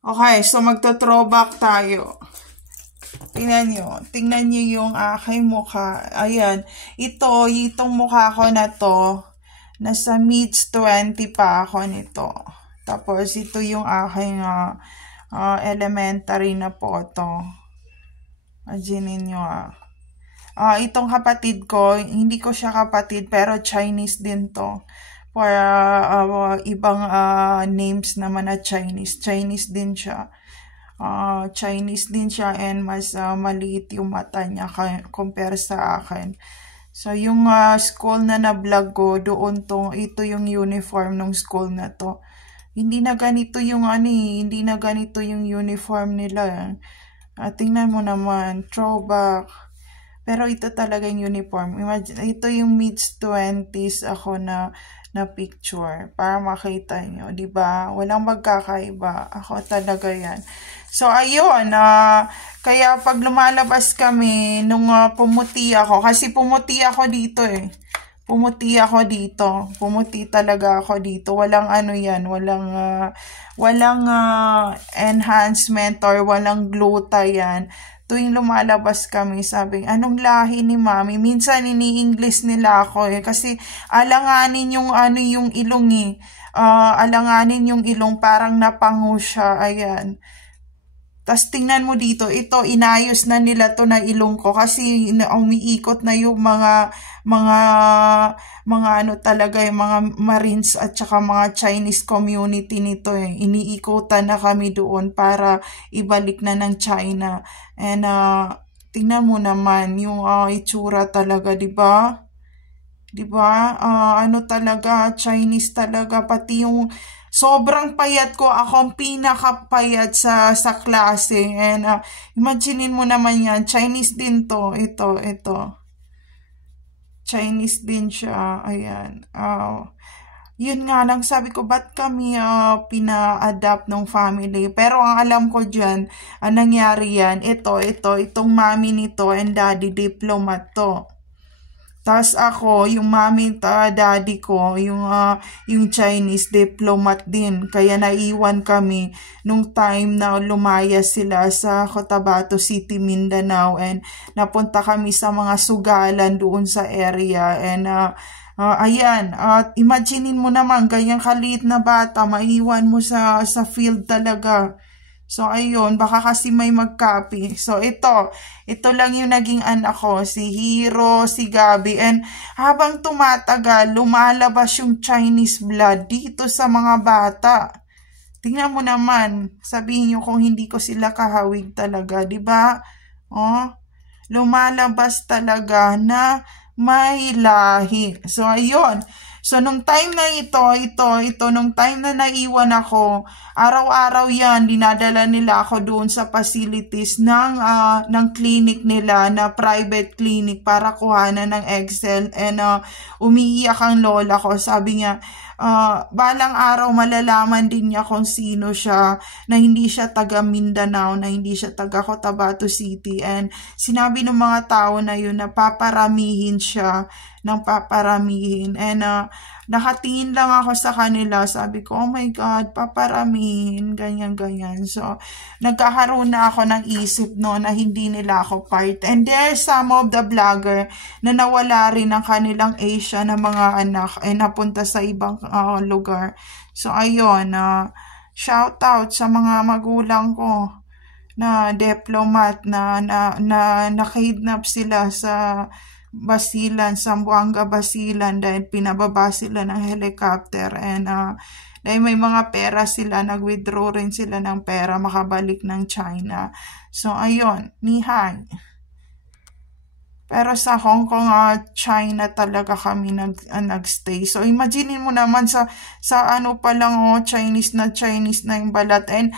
Okay, so magto-throwback tayo. Tingnan nyo yung aking mukha. Ayan, itong mukha ko na to, nasa mid-20 pa ako nito. Tapos, ito yung aking elementary na photo. Imagine nyo itong kapatid ko, hindi ko siya kapatid, pero Chinese din to. For ibang names naman na Chinese. Chinese din siya. Chinese din siya and mas maliit yung mata niya compare sa akin. So, yung school na na-vlog ko, ito yung uniform ng school na to. Hindi na ganito yung hindi na ganito yung uniform nila. Tingnan mo naman, throwback. Pero ito talaga yung uniform. Imagine, ito yung mid-20s ako na picture para makita nyo, di ba? Walang magkakaiba. Ako talaga yan. So, ayun, kaya pag lumalabas kami, nung pumuti ako, kasi pumuti ako dito Pumuti ako dito. Pumuti talaga ako dito. Walang yan, walang enhancement or walang gluta yan. Tuwing lumalabas kami, sabi, anong lahi ni mami? Minsan ini-English nila ako kasi alanganin yung yung ilong alanganin yung ilong, parang napango siya, ayan. Tapos tingnan mo dito, ito inayos na nila to na ilong ko kasi umiikot na yung mga talaga yung mga Marines at saka mga Chinese community nito Iniikutan na kami doon para ibalik na ng China. And tingnan mo naman yung itsura talaga, 'di ba? 'Di ba? Talaga, Chinese talaga, pati yung sobrang payat ko, akong pinakapayat sa klase. And imaginein mo naman yan, Chinese din to, ito. Chinese din siya, ayan. Yun nga lang, sabi ko, ba't kami pina-adapt ng family? Pero ang alam ko dyan, ang nangyari yan, itong mami nito and daddy diplomat to. Tapos ako, yung mami daddy ko, yung Chinese diplomat din. Kaya naiwan kami nung time na lumayas sila sa Cotabato City, Mindanao. And napunta kami sa mga sugalan doon sa area. And ayan, imaginein mo naman, ganyang kaliit na bata, maiwan mo sa field talaga. So, ayun, baka kasi may magkapi. So, ito lang yung naging anak ko, si Hiro, si Gabi. And habang tumatagal, lumalabas yung Chinese blood dito sa mga bata. Tingnan mo naman, sabihin nyo kung hindi ko sila kahawig talaga, di ba? Lumalabas talaga na may lahi. So, ayun. So, nung time na nung time na naiwan ako, araw-araw yan, dinadala nila ako doon sa facilities ng clinic nila, na private clinic, para kuhanan ng Excel. And umiiyak ang lola ko, sabi niya, balang araw malalaman din niya kung sino siya, na hindi siya taga Mindanao, na hindi siya taga Cotabato City. And sinabi ng mga tao na yun na paparamihin siya ng paparamihin. And nakatingin lang ako sa kanila, sabi ko, oh my God, paparamihin, ganyan. So, nagkakaroon na ako ng isip na hindi nila ako part. And there's some of the vlogger na nawala rin ang kanilang Asia na mga anak ay napunta sa ibang lugar. So, ayun, shout out sa mga magulang ko na diplomat na nakidnap sila sa Basilan, Zamboanga, Basilan, dahil pinababa sila ng helicopter. And dahil may mga pera sila, nag-withdraw rin sila ng pera makabalik ng China. So, ayun, Nihai. Pero sa Hong Kong, China talaga kami nagstay. So, imagine mo naman sa pa lang, Chinese na yung balat. And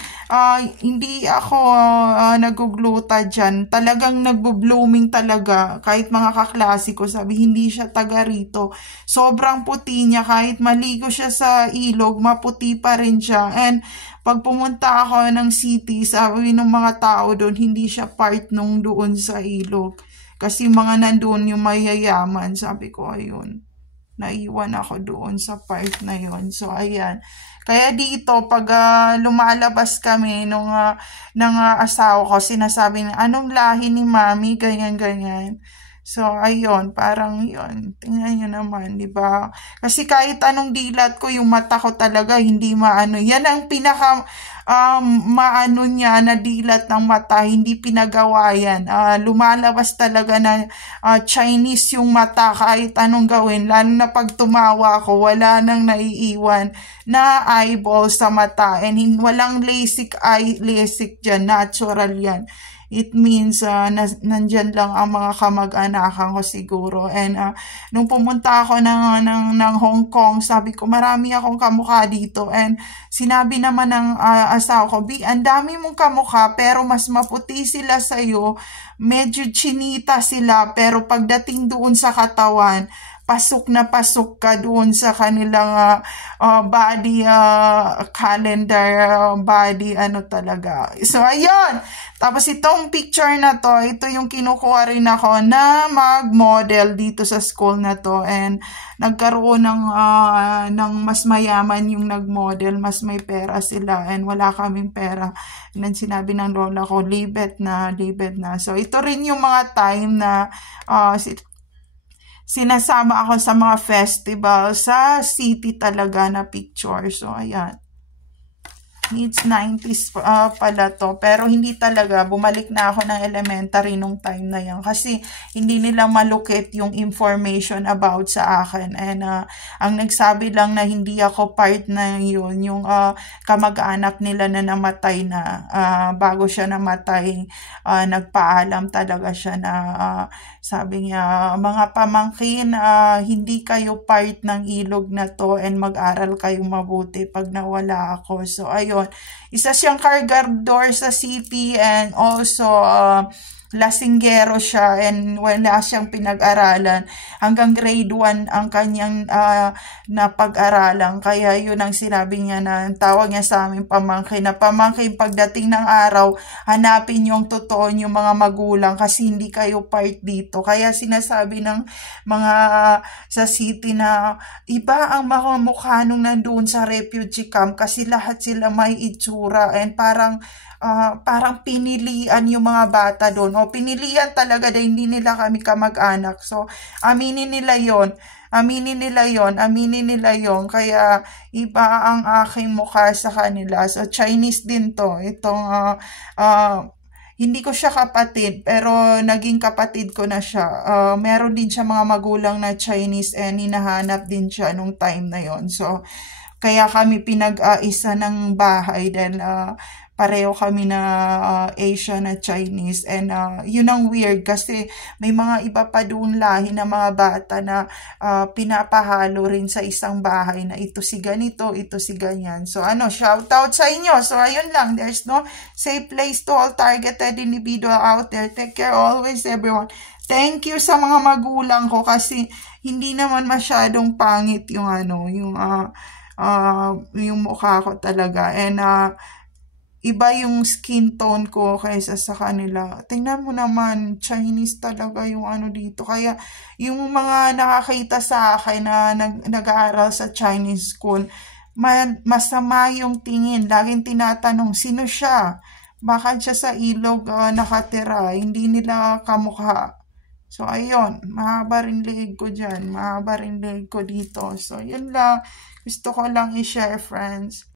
hindi ako nagugluta dyan. Talagang nagbo-blooming talaga. Kahit mga kaklase ko, sabi, hindi siya taga rito. Sobrang puti niya. Kahit maligo siya sa ilog, maputi pa rin siya. And pag pumunta ako ng city, sabi ng mga tao doon, hindi siya part nung doon sa ilog. Kasi mga nandun yung mayayaman, sabi ko, ayun, naiwan ako doon sa part na yun. So, ayan, Kaya dito, pag lumalabas kami ng asawa ko, sinasabi na, anong lahi ni mami, ganyan-ganyan. So, ayun, parang yun. Tingnan nyo naman, di ba? Kasi kahit anong dilat ko, yung mata ko talaga, hindi maano. Yan ang pinaka maano niya na dilat ng mata, hindi pinagawa yan. Lumalabas talaga na Chinese yung mata kahit anong gawin. Lalo na pag tumawa ko, wala nang naiiwan na eyeball sa mata. And walang LASIK dyan, natural yan. It means nandyan lang ang mga kamag-anakan ko siguro. And nung pumunta ako ng Hong Kong, sabi ko marami akong kamukha dito. And sinabi naman ng asawa ko, ang dami mong kamukha pero mas maputi sila sa'yo. Medyo chinita sila pero pagdating doon sa katawan, pasok na pasok ka doon sa kanilang body calendar, body ano talaga. So, ayun. Tapos itong picture na to, ito yung kinukuha rin ako na mag-model dito sa school na to. And nagkaroon ng mas mayaman yung nag-model, mas may pera sila. And wala kaming pera. And sinabi ng lola ko, leave it na. So, ito rin yung mga time na sinasama ako sa mga festival sa city talaga na picture. So, ayan. Needs 90s pala to. Pero hindi talaga. Bumalik na ako ng elementary nung time na yan. Kasi hindi nila malukit yung information about sa akin. And ang nagsabi lang na hindi ako part na yun. Yung kamag-anak nila na namatay na. Bago siya namatay, nagpaalam talaga siya na sabi niya, mga pamangkin, hindi kayo part ng ilog na to and mag-aral kayong mabuti pag nawala ako. So, ayun. Isa siyang cargador sa city and also lasinggero siya and wala siyang pinag-aralan. Hanggang grade 1 ang kanyang napag-aralan. Kaya yun ang sinabi niya na tawag niya sa aming pamangkin. Na pamangkin pagdating ng araw, hanapin yung totoo yung mga magulang kasi hindi kayo part dito. Kaya sinasabi ng mga sa city na iba ang mga mukha nung nandoon sa refugee camp kasi lahat sila may itsura and parang pinilian yung mga bata doon. O pinilian talaga dahil hindi nila kami kamag-anak. So, aminin nila yon. Kaya, iba ang aking mukha sa kanila. So, Chinese din to. Itong, hindi ko siya kapatid, pero naging kapatid ko na siya. Meron din siya mga magulang na Chinese and hinahanap din siya nung time na yon. So, kaya kami pinag-isa ng bahay dahil pareho kami na Asian at Chinese. And yun ang weird kasi may mga iba pa doon lahi na mga bata na pinapahalo rin sa isang bahay na ito si ganito, ito si ganyan. So shout out sa inyo. So ayun lang, there's no safe place to all targeted individual out there. Take care always everyone. Thank you sa mga magulang ko kasi hindi naman masyadong pangit yung yung mukha ko talaga. And iba yung skin tone ko kaysa sa kanila. Tingnan mo naman, Chinese talaga yung dito. Kaya yung mga nakakita sa akin na nag-aaral sa Chinese school, masama yung tingin. Laging tinatanong, sino siya? Bakit siya sa ilog nakatira? Hindi nila kamukha. So, ayun. Mahaba rin leeg ko dyan. Mahaba rin leeg ko dito. So, yun lang. Gusto ko lang i-share, friends.